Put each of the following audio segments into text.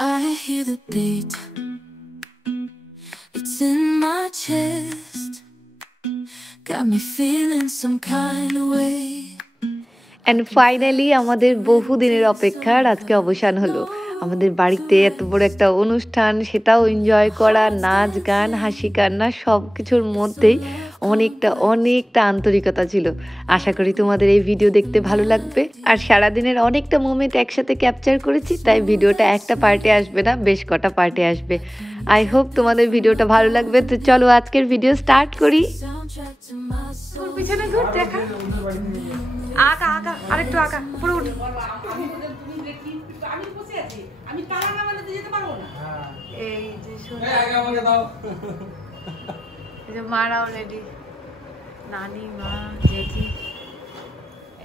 I hear the beat. It's in my chest. Got me feeling some kind of way. And finally আমাদের বহুদিনের অপেক্ষার আজকে অবসান হলো। আমাদের বাড়িতে এত বড় একটা অনুষ্ঠান, সেটাও এনজয় করা, নাচ গান হাসি কান্না সব কিছুর মধ্যেই অনেকটা আন্তরিকতা ছিল। আশা করি তোমাদের এই ভিডিও দেখতে ভালো লাগবে। আর সারাদিনের অনেকটা মোমেন্ট একসাথে ক্যাপচার করেছি, তাই ভিডিওটা একটা পার্টে আসবে না, বেশ কটা পার্টে আসবে। আই হোপ তোমাদের ভিডিওটা ভালো লাগবে। তো চলো আজকের ভিডিও স্টার্ট করি। তোর পিছনে ঘুর দেখা, আগা আগা আরেকটু আগা, উপরে উঠ। আমি বসে আছি, আমি তালা না মারলে যেতে পারবো না। এই যে শোনো, আগে আমাকে দাও। এই যে মারাও রেডি, নানি মা জেঠি,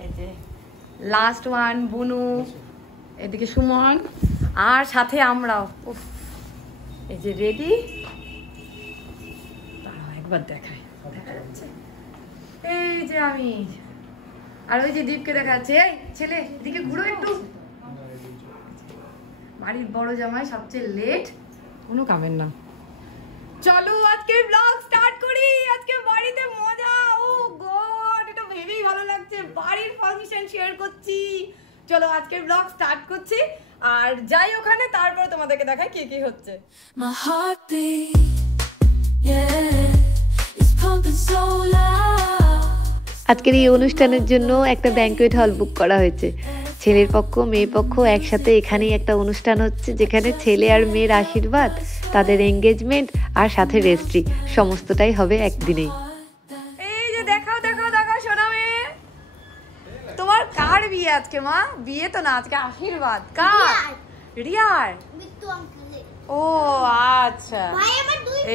এই যে লাস্ট ওয়ান বুনু, এদিকে সুমন, আর সাথে আমরাও। এই যে রেডি, একবার দেখাই, দেখা যাচ্ছে? এই যে আমি, আর ওই যে দীপকে দেখা যাচ্ছে। এই ছেলে এদিকে ঘুরো একটু। বাড়ির বড় জামাই সবচেয়ে লেট, কোনো কামের না। চলো আজকে ব্লগ স্টার্ট করি। আজকে বাড়িতে মজা, ও গড, এটা ভেবেই ভালো লাগছে। বাড়ির ফাংশন শেয়ার করছি। চলো আজকে ব্লগ স্টার্ট করছি, আর যাই ওখানে, তারপর তোমাদেরকে দেখাই কি কি হচ্ছে। My heartbeat, yeah, it's pumping so loud. আজকের এই অনুষ্ঠানের জন্য একটা ব্যাঙ্কোয়েট হল বুক করা হয়েছে। ছেলের পক্ষ মেয়ে পক্ষ একসাথে এখানেই একটা অনুষ্ঠান হচ্ছে, যেখানে ছেলে আর মেয়ের আশীর্বাদ, তাদের এঙ্গেজমেন্ট আর সাথে রেজিস্ট্রি সমস্তটাই হবে একদিনেই। এই যে দেখাও দেখাও দেখাও সোনা মেয়ে, তোমার কার বিয়ে আজকে? মা বিয়ে তো না, আজকে আশীর্বাদ। কার? রিয়ার। ও আচ্ছা,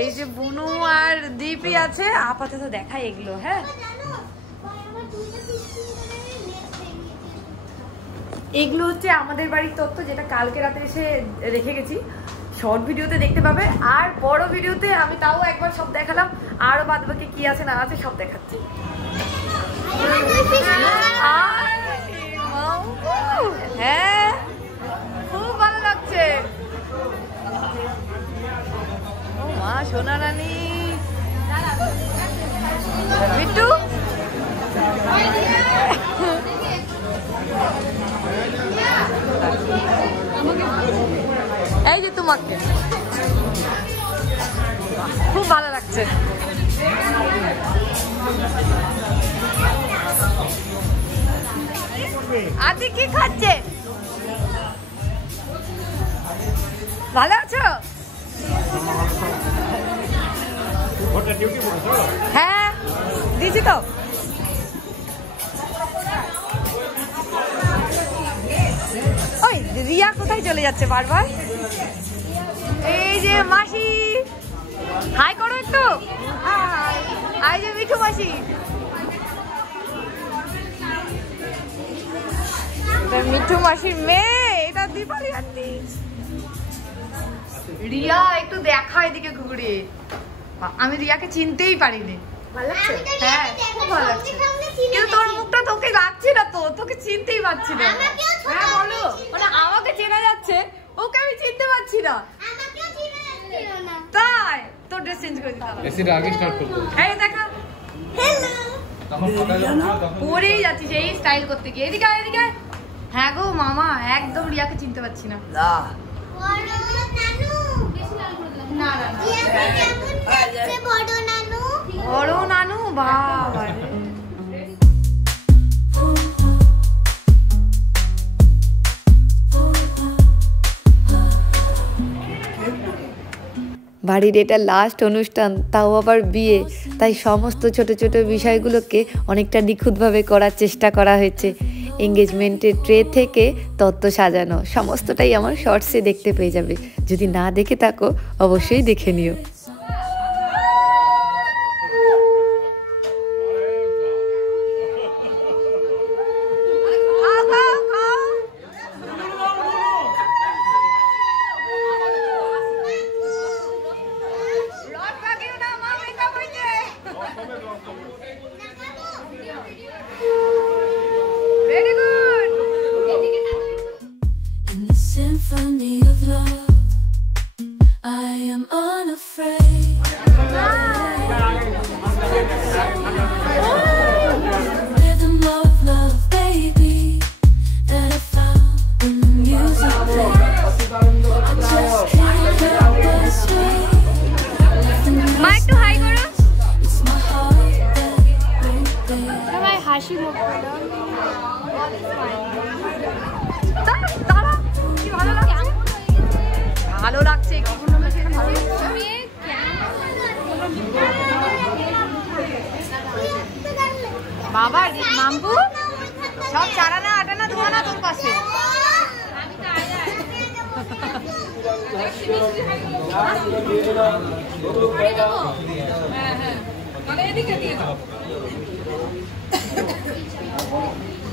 এই যে বুনু আর দীপি আছে। আপাতত দেখাই এগুলো। হ্যাঁ, এগুলো হচ্ছে আমাদের বাড়ির তথ্য, যেটা কালকে রাতে এসে রেখে গেছি। শর্ট ভিডিওতে দেখতে পাবে, আর বড় ভিডিওতে আমি তাও একবার সব দেখালাম। আরো বাদ বাকি কি আছে না আছে সব দেখাচ্ছি। হ্যাঁ, খুব ভালো লাগছে। ও মা, সোনা রানী, বিট্টু, এই যে তোমাকে খুব ভালো লাগছে। আদি কি খাচ্ছে? ভালো আছো? হ্যাঁ দিছি তো। ওই রিয়া কোথায় চলে যাচ্ছে বারবার? এই যে মাসি, হাই করো একটু। এই যে মিঠু মাসি, মিঠু মাসির মেয়ে, এটা দীপালি আন্টি। রিয়া একটু দেখা এদিকে ঘুরে। আমি রিয়াকে চিনতেই পারিনি। ভালো লাগছে? হ্যাঁ খুব ভালো লাগছে, কিন্তু তোর মুখটা তোকে লাগছে না তো, তোকে চিনতেই পারছি না। হ্যাঁ বলো, মানে আমাকে চেনা যাচ্ছে, ওকে আমি চিনতে পারছি না। তাই তোর ড্রেস চেঞ্জ করে দিতে হবে। এসির আগে স্টার্ট করব। এই দেখা, হ্যালো, পরেই যাচ্ছি সেই স্টাইল করতে গিয়ে। এদিকে এদিকে। হ্যাঁ গো মামা, একদম রিয়াকে চিনতে পারছি না। বড় নানু, বাবা বাড়ির এটা লাস্ট অনুষ্ঠান, তাও আবার বিয়ে, তাই সমস্ত ছোট ছোট বিষয়গুলোকে অনেকটা নিখুঁতভাবে করার চেষ্টা করা হয়েছে। এঙ্গেজমেন্টের ট্রে থেকে তত্ত্ব সাজানো সমস্তটাই আমার শর্টসে দেখতে পেয়ে যাবে। যদি না দেখে থাকো অবশ্যই দেখে নিও। Very good. In the symphony of love.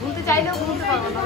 ভুলতে চাইলেও ভুলতে পারবো না।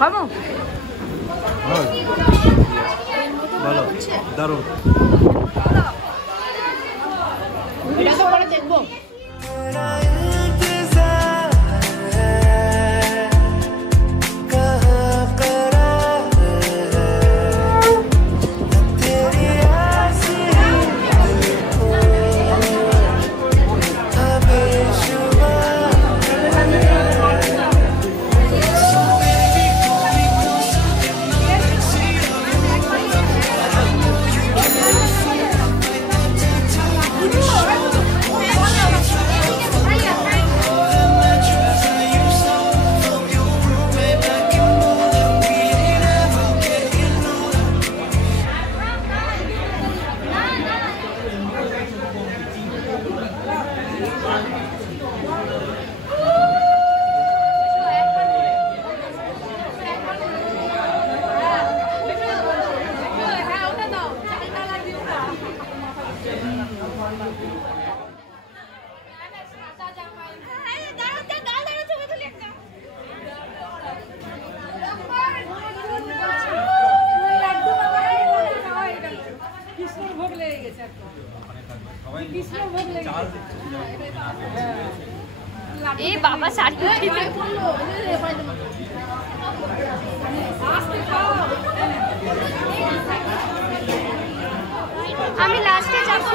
ভালো দারুণ এটা তো পরে দেখবো। এই বাবা শাড়ি আমি লাস্টে যাবো।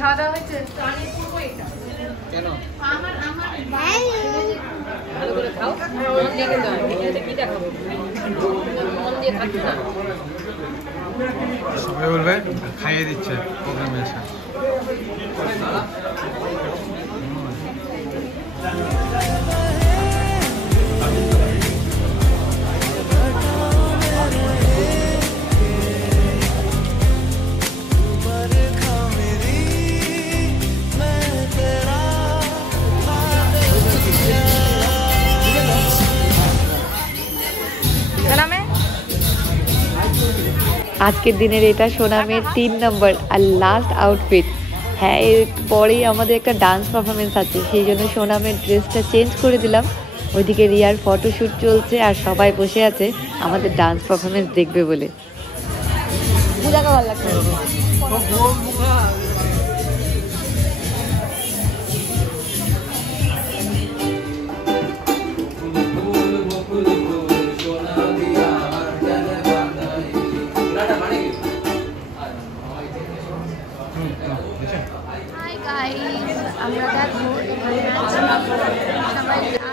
খাওয়া দাওয়া হয়েছে? কেন ভালো করে খাও, মন দিয়ে খেতে হয়। এখানে কি দেখাবো, মন দিয়ে খাচ্ছি না। সবাই বলবে খাইয়ে দিচ্ছে প্রোগ্রামে এসে। আজকের দিনের এটা সোনামের 3 নম্বর আর লাস্ট আউটফিট। হ্যাঁ, এরপরেই আমাদের একটা ডান্স পারফরমেন্স আছে, সেই জন্য সোনামের ড্রেসটা চেঞ্জ করে দিলাম। ওইদিকে রিয়ার ফটোশ্যুট চলছে আর সবাই বসে আছে আমাদের ডান্স পারফরমেন্স দেখবে বলে।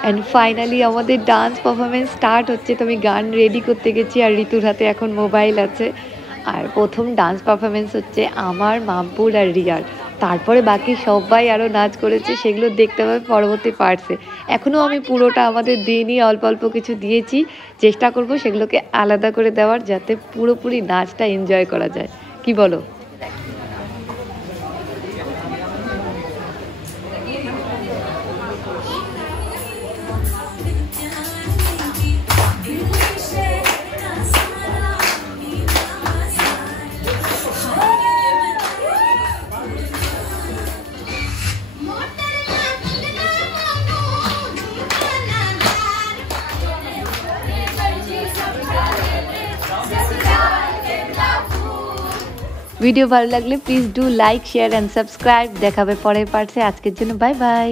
অ্যান্ড ফাইনালি আমাদের ডান্স পারফরমেন্স স্টার্ট হচ্ছে। তো আমি গান রেডি করতে গেছি আর ঋতুর হাতে এখন মোবাইল আছে। আর প্রথম ডান্স পারফরমেন্স হচ্ছে আমার, মাম্পুর আর রিয়ার। তারপরে বাকি সবাই আরও নাচ করেছে, সেগুলো দেখতে পাবে পরবর্তী পার্টসে। এখনও আমি পুরোটা আমাদের দিনই অল্প অল্প কিছু দিয়েছি, চেষ্টা করব সেগুলোকে আলাদা করে দেওয়ার, যাতে পুরোপুরি নাচটা এনজয় করা যায়। কি বলো? ভিডিও ভালো লাগলে please do like, share and subscribe. দেখাবে পরের পার্টসে। আজকের জন্য বাই বাই।